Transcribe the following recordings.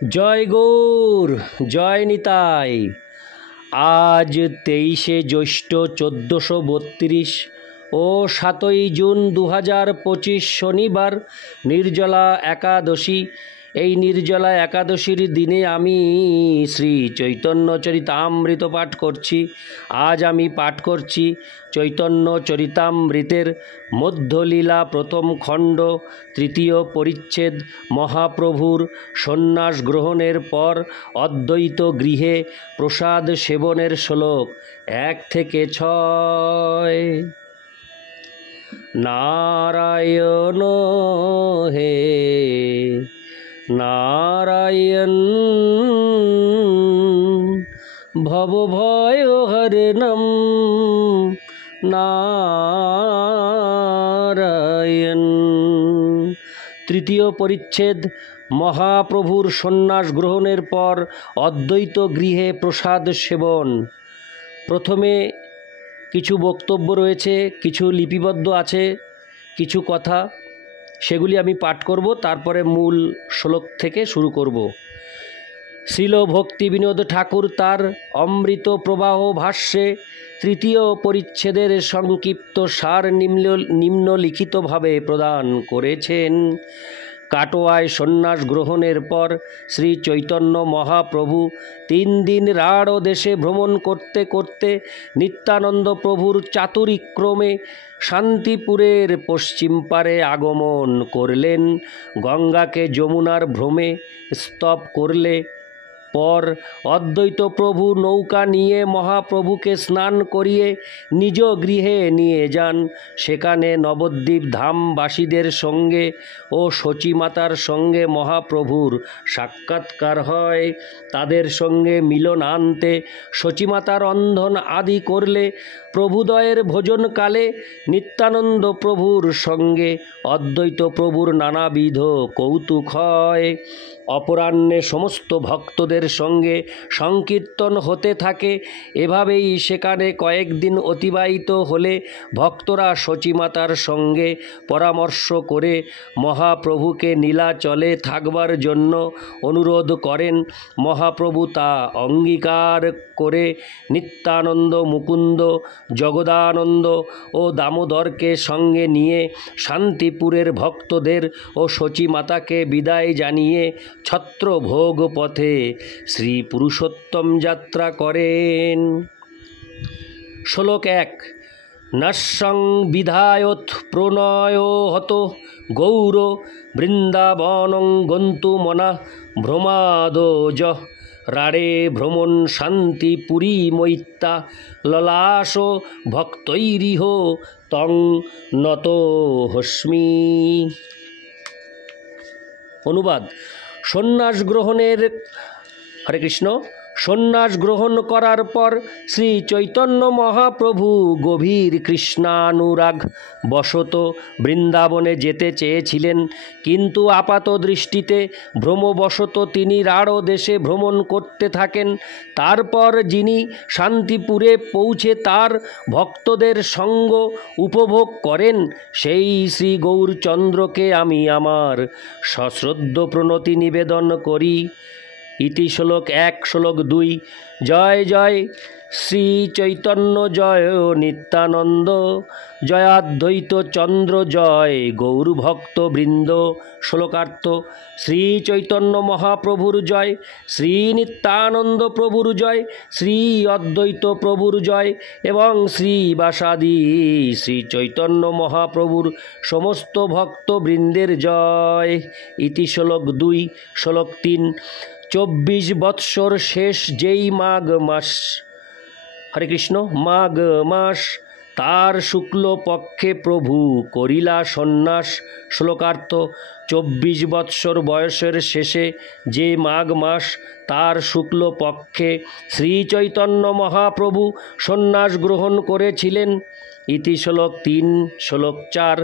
জয় গৌর, জয় নিতাই। আজ 23শে জ্যৈষ্ঠ 1432 ও 7ই জুন 2025 শনিবার নির্জলা একাদশী। এই নির্জলা একাদশীর দিনে আমি শ্রী চৈতন্য চরিতামৃত পাঠ করছি। আজ আমি পাঠ করছি চৈতন্য চরিতামৃতের মধ্যলীলা প্রথম খণ্ড, তৃতীয় পরিচ্ছেদ, মহাপ্রভুর সন্ন্যাস গ্রহণের পর অদ্বৈত গৃহে প্রসাদ সেবনের শ্লোক 1 থেকে 6। নারায়ণ হে নারায়ণ, ভবভয় হরণম নারায়ণ। তৃতীয় পরিচ্ছেদ, মহাপ্রভুর সন্ন্যাস গ্রহণের পর অদ্বৈত গৃহে প্রসাদ সেবন। প্রথমে কিছু বক্তব্য রয়েছে, কিছু লিপিবদ্ধ আছে, কিছু কথা, সেগুলি আমি পাঠ করব, তারপরে মূল শ্লোক থেকে শুরু করব। শ্রীল ভক্তি বিনোদ ঠাকুর তার অমৃত প্রবাহ ভাষ্যে তৃতীয় পরিচ্ছেদের সংক্ষিপ্ত সার নিম্নলিখিতভাবে প্রদান করেছেন। কাটোয়ায় সন্ন্যাস গ্রহণের পর শ্রী চৈতন্য মহাপ্রভু 3 দিন রাঢ় দেশে ভ্রমণ করতে করতে নিত্যানন্দ প্রভুর চাতুরিক্রমে শান্তিপুরের পশ্চিম পারে আগমন করলেন। গঙ্গাকে যমুনার ভ্রমে স্তব করলে পর অদ্বৈত প্রভু নৌকা নিয়ে মহাপ্রভুকে স্নান করিয়ে নিজ গৃহে নিয়ে যান। সেখানে নবদ্বীপ ধামবাসীদের সঙ্গে ও সচিমাতার সঙ্গে মহাপ্রভুর সাক্ষাৎকার হয়। তাদের সঙ্গে মিলনান্তে সচিমাতা রন্ধন আদি করলে প্রভুদয়ের ভোজনকালে নিত্যানন্দ প্রভুর সঙ্গে অদ্বৈত প্রভুর নানাবিধ কৌতুক হয়। অপরাহ্নে সমস্ত ভক্তদের সঙ্গে সংকীর্তন হতে থাকে। এভাবেই সেখানে কয়েকদিন অতিবাহিত হলে ভক্তরা সচিমাতার সঙ্গে পরামর্শ করে মহাপ্রভুকে নীলাচলে থাকবার জন্য অনুরোধ করেন। মহাপ্রভু তা অঙ্গীকার করে নিত্যানন্দ, মুকুন্দ, জগদানন্দ ও দামোদরকে সঙ্গে নিয়ে শান্তিপুরের ভক্তদের ও সচিমাতাকে বিদায় জানিয়ে ছত্রভোগ পথে শ্রী পুরুষোত্তম যাত্রা করেন। শ্লোক 1। নস্যং বিধায়ত প্রণয় হত গৌর বৃন্দাবনং গন্তু মনা ভ্রমাদোজ রাড়ে ভ্রমণ শান্তি পুরী মৈত্যা ললাস ভক্তৈরিহ তং নত হস্মি। অনুবাদ। সন্ন্যাস গ্রহণের হরে কৃষ্ণ সন্ন্যাস গ্রহণ করার পর শ্রী চৈতন্য মহাপ্রভু গভীর কৃষ্ণানুরাগ বশত বৃন্দাবনে যেতে চেয়েছিলেন, কিন্তু আপাত দৃষ্টিতে ভ্রমবশত তিনি রাঢ় দেশে ভ্রমণ করতে থাকেন। তারপর যিনি শান্তিপুরে পৌঁছে তার ভক্তদের সঙ্গ উপভোগ করেন, সেই শ্রী গৌরচন্দ্রকে আমি আমার সশ্রদ্ধ প্রণতি নিবেদন করি। ইতি শ্লোক 1। শ্লোক 2। জয় জয় শ্রী চৈতন্য জয় নিত্যানন্দ, জয়াদ্বৈত চন্দ্র জয় গৌরভক্ত বৃন্দ। শ্লোকার্থ। শ্রী চৈতন্য মহাপ্রভুর জয়, শ্রী নিত্যানন্দ প্রভুর জয়, শ্রী অদ্বৈত প্রভুর জয় এবং শ্রীবাসাদি শ্রী চৈতন্য মহাপ্রভুর সমস্ত ভক্তবৃন্দের জয়। ইতি শ্লোক 2। শ্লোক 3। 24 বৎসর শেষ যেই মাঘ মাস, হরে কৃষ্ণ, মাঘ মাস, তার শুক্ল পক্ষে প্রভু করিলা সন্ন্যাস। শ্লোকার্থ। 24 বৎসর বয়সের শেষে যে মাঘ মাস, তার শুক্ল পক্ষে শ্রী চৈতন্য মহাপ্রভু সন্ন্যাস গ্রহণ করেছিলেন। ইতি শ্লোক 3। শ্লোক 4।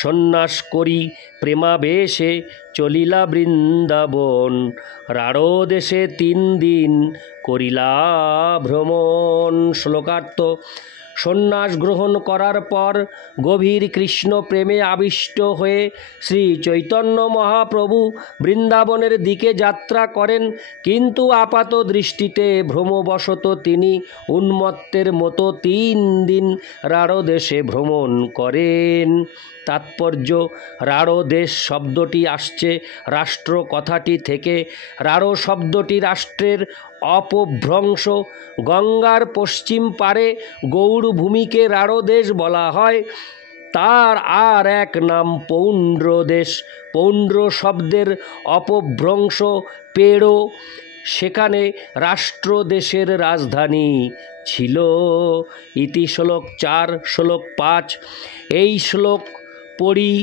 সন্ন্যাস করি প্রেমাবেশে চলিলা বৃন্দাবন, রাঢ় দেশে 3 দিন করিলা ভ্রমণ। শ্লোকার্থ: সন্ন্যাস গ্রহণ করার পর গভীর কৃষ্ণ প্রেমে আবিষ্ট হয়ে শ্রী চৈতন্য মহাপ্রভু বৃন্দাবনের দিকে যাত্রা করেন, কিন্তু আপাত দৃষ্টিতে ভ্রমবশত তিনি উন্মত্তের মতো 3 দিন রাঢ় দেশে ভ্রমণ করেন। তাৎপর্য: রাঢ় দেশ শব্দটি আসছে রাষ্ট্র কথাটি থেকে। রাঢ় শব্দটি রাষ্ট্রের অপভ্রংশ। গঙ্গার পশ্চিম পারে গৌড়ভূমিকে রাঢ় দেশ বলা হয়। তার আর এক নাম পৌণ্ড্র দেশ। পৌণ্ড্র শব্দের অপভ্রংশ পেড়ো। সেখানে রাষ্ট্র দেশের রাজধানী ছিল। ইতি শ্লোক 4, শ্লোক 5। এই শ্লোক পড়ি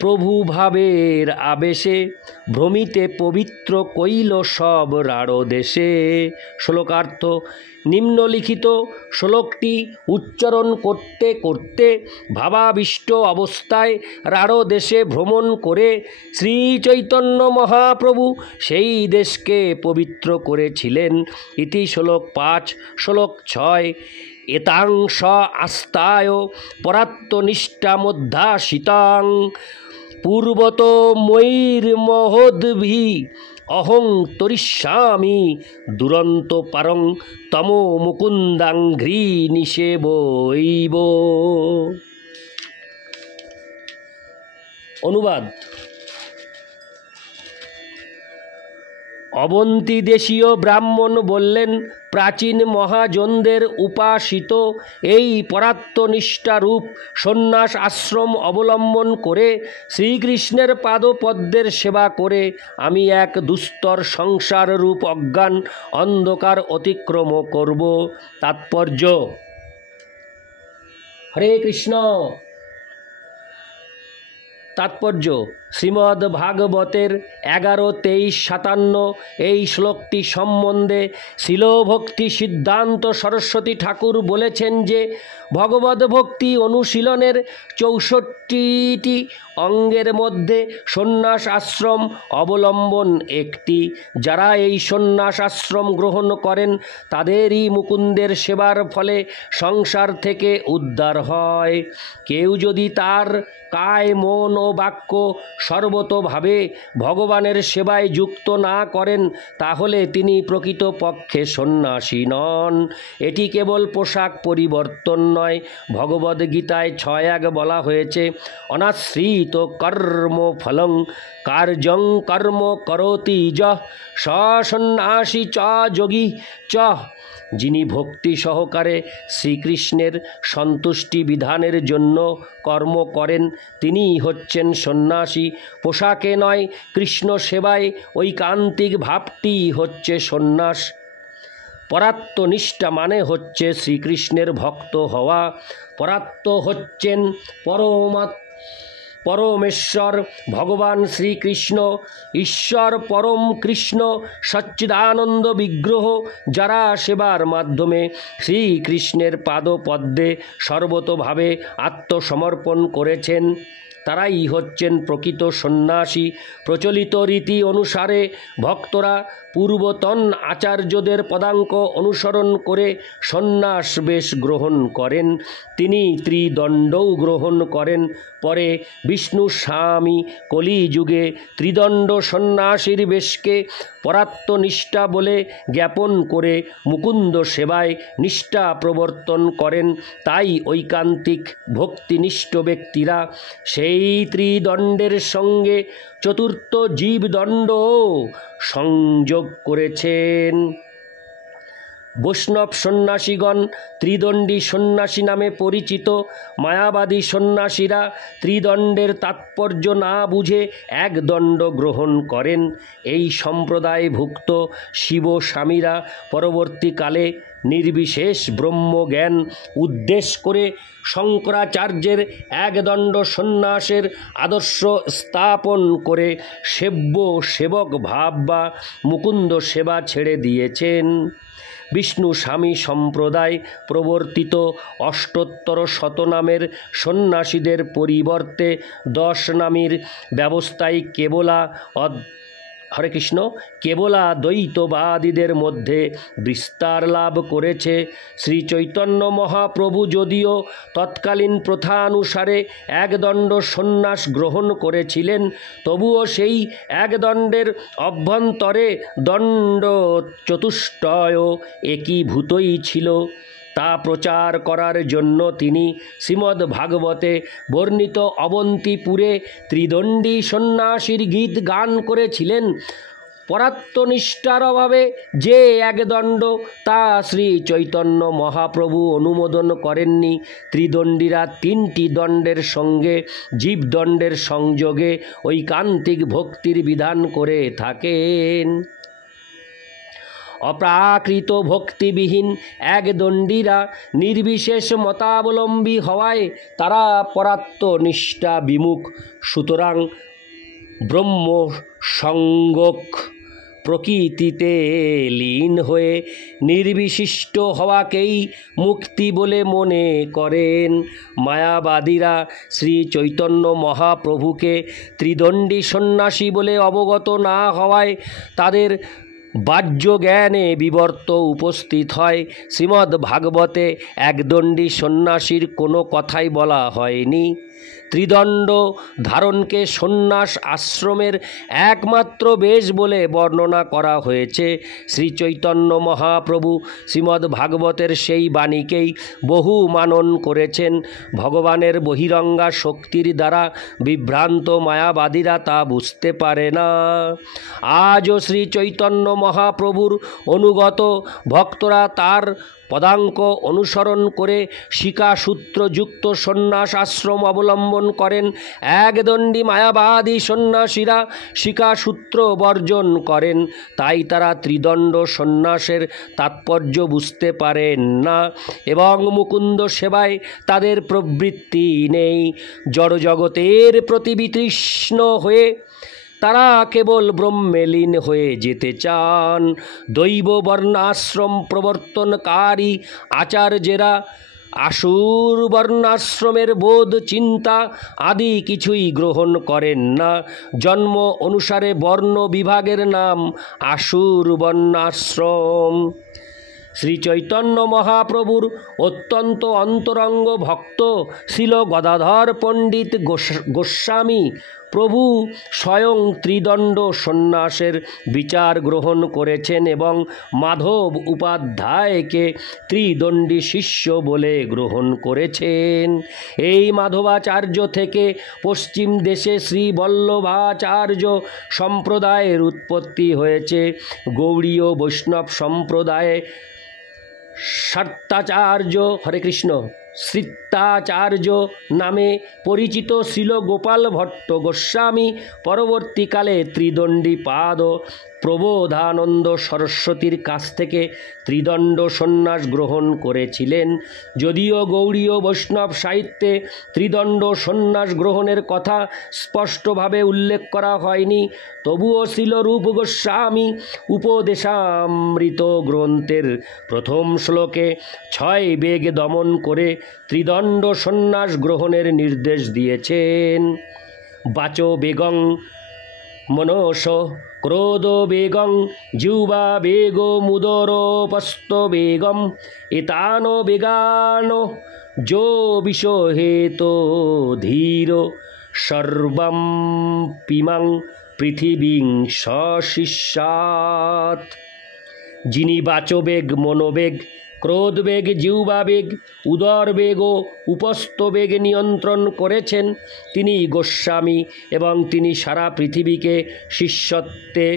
প্রভু ভাবের আবেশে, ভ্রমিতে পবিত্র কইল সব রাঢ় দেশে। শ্লোকার্থ: নিম্নলিখিত শ্লোকটি উচ্চারণ করতে করতে ভাবাবিষ্ট অবস্থায় রাঢ় দেশে ভ্রমণ করে শ্রী চৈতন্য মহাপ্রভু সেই দেশকে পবিত্র করেছিলেন। ইতি শ্লোক 5, শ্লোক 6। এতাং স আস্তায় পরাত্মনিষ্ঠামধ্যাসিতাং পূর্বত ময়ীর্মহদ্ভি অহং তরিষ্যামি দুরন্ত পারং তমো মুকুন্দাং ঘ্রি নিষেবৈব। অনুবাদ: অবন্তী দেশীয় ব্রাহ্মণ বললেন, প্রাচীন মহাজনদের উপাসিত এই পরাত্মনিষ্ঠারূপ সন্ন্যাস আশ্রম অবলম্বন করে শ্রীকৃষ্ণের পাদপদ্মের সেবা করে আমি এক দুস্তর সংসাররূপ অজ্ঞান অন্ধকার অতিক্রম করব। তাৎপর্য: হরে কৃষ্ণ। তাৎপর্য: শ্রীমদ্ ভাগবতের 11, 23, 57 এই শ্লোকটি সম্বন্ধে শিলভক্তি সিদ্ধান্ত সরস্বতী ঠাকুর বলেছেন যে ভগবদ্ভক্তি অনুশীলনের 64টি অঙ্গের মধ্যে সন্ন্যাস আশ্রম অবলম্বন একটি। যারা এই সন্ন্যাস আশ্রম গ্রহণ করেন তাদেরই মুকুন্দের সেবার ফলে সংসার থেকে উদ্ধার হয়। কেউ যদি তার কায়, মন ও বাক্য সর্বতোভাবে ভগবানের সেবায় যুক্ত না করেন তাহলে তিনি প্রকৃতপক্ষে সন্ন্যাসী নন। এটি কেবল পোশাক পরিবর্তন নয়। ভগবদ্গীতায় 6:1 বলা হয়েছে, অনাশ্রিত কর্ম ফলং কার্যং কর্ম করোতি যঃ স সন্ন্যাসী চ যোগী চ। যিনি ভক্তি সহকারে শ্রীকৃষ্ণের সন্তুষ্টি বিধানের জন্য কর্ম করেন তিনিই হচ্ছেন সন্ন্যাসী। পোশাকে নয়, কৃষ্ণ সেবায় ঐকান্তিক ভাবটি হচ্ছে সন্ন্যাস। পরাত্মনিষ্ঠা মানে হচ্ছে শ্রীকৃষ্ণের ভক্ত হওয়া। পরাত্ম হচ্ছেন পরমেশ্বর ভগবান শ্রীকৃষ্ণ। ঈশ্বর পরম কৃষ্ণ সচ্চিদানন্দ বিগ্রহ। যারা সেবার মাধ্যমে শ্রীকৃষ্ণের পাদপদ্মে সর্বতোভাবে আত্মসমর্পণ করেছেন তারাই হচ্ছেন প্রকৃত সন্ন্যাসী। প্রচলিত রীতি অনুসারে ভক্তরা পূর্বতন আচার্যদের পদাঙ্ক অনুসরণ করে সন্ন্যাস বেশ গ্রহণ করেন। তিনি ত্রিদণ্ডও গ্রহণ করেন। পরে বিষ্ণু স্বামী কলিযুগে ত্রিদণ্ড সন্ন্যাসীর বেশকে পরাত্মনিষ্ঠা বলে জ্ঞাপন করে মুকুন্দ সেবায় নিষ্ঠা প্রবর্তন করেন। তাই ঐকান্তিক ভক্তিনিষ্ঠ ব্যক্তিরা সেই ত্রিদণ্ডের সঙ্গে চতুর্থ জীবদণ্ডও সংযোগ করেছেন। বৈষ্ণব সন্ন্যাসীগণ ত্রিদণ্ডী সন্ন্যাসী নামে পরিচিত। মায়াবাদী সন্ন্যাসীরা ত্রিদণ্ডের তাৎপর্য না বুঝে এক দণ্ড গ্রহণ করেন। এই সম্প্রদায়ভুক্ত শিবস্বামীরা পরবর্তীকালে নির্বিশেষ ব্রহ্মজ্ঞান উদ্দেশ্য করে শঙ্করাচার্যের একদণ্ড সন্ন্যাসের আদর্শ স্থাপন করে সেব্য সেবক ভাব বা মুকুন্দ সেবা ছেড়ে দিয়েছেন। বিষ্ণু স্বামী সম্প্রদায় প্রবর্তিত অষ্টোত্তর শতনামের সন্ন্যাসীদের পরিবর্তে 10 নামের ব্যবস্থায় হরে কৃষ্ণ কেবলা দ্বৈতবাদীদের মধ্যে বিস্তার লাভ করেছে। শ্রী চৈতন্য মহাপ্রভু যদিও তৎকালীন প্রথানুসারে একদণ্ড সন্ন্যাস গ্রহণ করেছিলেন, তবুও সেই একদণ্ডের অভ্যন্তরে দণ্ড চতুষ্টয় একীভূতই ছিল। তা প্রচার করার জন্য তিনি শ্রীমদ্ ভাগবতে বর্ণিত অবন্তিপুরে ত্রিদণ্ডী সন্ন্যাসীর গীত গান করেছিলেন। পরাত্মনিষ্ঠার অভাবে যে একদণ্ড, তা শ্রী চৈতন্য মহাপ্রভু অনুমোদন করেননি। ত্রিদণ্ডীরা 3টি দণ্ডের সঙ্গে জীবদণ্ডের সংযোগে ঐকান্তিক ভক্তির বিধান করে থাকেন। অপ্রাকৃত ভক্তিবিহীন একদণ্ডীরা নির্বিশেষ মতাবলম্বী হওয়ায় তারা পরাত্মনিষ্ঠা বিমুখ। সুতরাং ব্রহ্মসংজ্ঞক প্রকৃতিতে লীন হয়ে নির্বিশিষ্ট হওয়াকেই মুক্তি বলে মনে করেন। মায়াবাদীরা শ্রী চৈতন্য মহাপ্রভুকে ত্রিদণ্ডী সন্ন্যাসী বলে অবগত না হওয়ায় তাদের বাহ্য জ্ঞানে বিবর্ত উপস্থিত হয়। শ্রীমদ্ ভাগবতে একদণ্ডী সন্ন্যাসীর কোনো কথাই বলা হয়নি। ত্রিদণ্ড ধারণকে সন্ন্যাস আশ্রমের একমাত্র বেশ বলে বর্ণনা করা হয়েছে। শ্রী চৈতন্য মহাপ্রভু শ্রীমদ্ ভাগবতের সেই বাণীকেই বহু মানন করেছেন। ভগবানের বহিরঙ্গা শক্তির দ্বারা বিভ্রান্ত মায়াবাদীরা তা বুঝতে পারে না। আজও শ্রী চৈতন্য মহাপ্রভুর অনুগত ভক্তরা তার পদাঙ্ক অনুসরণ করে শিকাসূত্রযুক্ত সন্ন্যাস আশ্রম অবলম্বন করেন। একদণ্ডী মায়াবাদী সন্ন্যাসীরা শিকাসূত্র বর্জন করেন। তাই তারা ত্রিদণ্ড সন্ন্যাসের তাৎপর্য বুঝতে পারেন না এবং মুকুন্দ সেবায় তাদের প্রবৃত্তি নেই। জড়জগতের প্রতি বিতৃষ্ণ হয়ে তারা কেবল ব্রহ্মে লীন হয়ে যেতে চান। দৈব বর্ণাশ্রম প্রবর্তনকারী আচার্যেরা আসুর বর্ণাশ্রমের বোধ, চিন্তা আদি কিছুই গ্রহণ করেন না। জন্ম অনুসারে বর্ণ বিভাগের নাম আসুর বর্ণাশ্রম। শ্রী চৈতন্য মহাপ্রভুর অত্যন্ত অন্তরঙ্গ ভক্ত শিল গদাধর পণ্ডিত গোস্বামী প্রভু স্বয়ং ত্রিদণ্ড সন্ন্যাসের বিচার গ্রহণ করেছেন এবং মাধব উপাধ্যায়কে ত্রিদণ্ডী শিষ্য বলে গ্রহণ করেছেন। এই মাধবাচার্য থেকে পশ্চিম দেশে শ্রী বল্লভাচার্য সম্প্রদায়ের উৎপত্তি হয়েছে। গৌড়ীয় বৈষ্ণব সম্প্রদায়ে শাক্তাচার্য হরে কৃষ্ণ শ্রিতাচার্য নামে পরিচিত শিল গোপাল ভট্ট গোস্বামী পরবর্তীকালে ত্রিদণ্ডী পাদ প্রবোধানন্দ সরস্বতীর কাছ থেকে ত্রিদণ্ড সন্ন্যাস গ্রহণ করেছিলেন। যদিও গৌড়ীয় বৈষ্ণব সাহিত্যে ত্রিদণ্ড সন্ন্যাস গ্রহণের কথা স্পষ্টভাবে উল্লেখ করা হয়নি, তবুও শিলরূপ গোস্বামী উপদেশামৃত গ্রন্থের প্রথম শ্লোকে 6 বেগ দমন করে ত্রিদণ্ড সন্ন্যাস গ্রহণের নির্দেশ দিয়েছেন। বাচো বেগং মনস ক্রোধ বেগং জিহ্বা বেগ মুদরোপস্থ বেগম এতানো বেগানো যো বিষহেত ধীর সর্বম পিমাং পৃথিবীং সশিষ্যাৎ। যিনি বাচবেগ, মনোবেগ, ক্রোধবেগ, জিহ্বাবেগ, উদরবেগ ও উপস্থবেগ নিয়ন্ত্রণ করেছেন, তিনি গোস্বামী এবং তিনি সারা পৃথিবীকে শিষ্যত্বে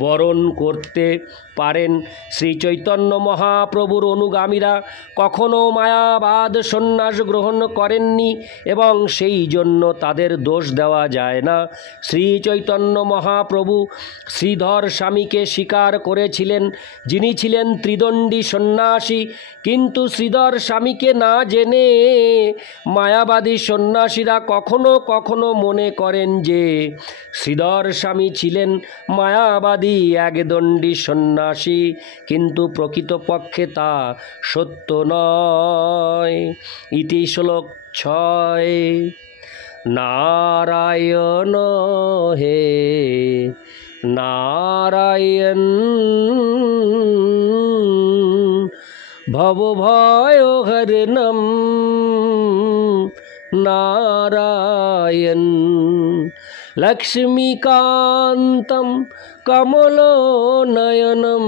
বরণ করতে পারেন। শ্রী চৈতন্য মহাপ্রভুর অনুগামীরা কখনো মায়াবাদ সন্ন্যাস গ্রহণ করেননি এবং সেই জন্য তাদের দোষ দেওয়া যায় না। শ্রী চৈতন্য মহাপ্রভু শ্রীধর স্বামীকে স্বীকার করেছিলেন, যিনি ছিলেন ত্রিদণ্ডী সন্ন্যাসী কিন্তু শ্রীধর স্বামীকে না জেনে মায়াবাদী সন্ন্যাসীরা কখনো কখনো মনে করেন যে শ্রীধর স্বামী ছিলেন মায়াবাদী একদণ্ডী সন্ন্যাসী, কিন্তু প্রকৃতপক্ষে তা সত্য নয়। ইতি শ্লোক 6। নারায়ণ হে নারায়ণ ভবভয়হরণম নারায়ণ লক্ষ্মীকান্তম কমলনয়নম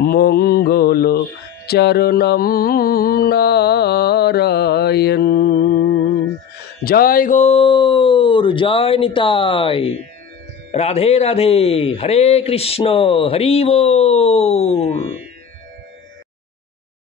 মঙ্গলচরণম নারায়ণ। জয় গৌর, জয় নিতাই, রাধে রাধে, হরে কৃষ্ণ, হরি बोल।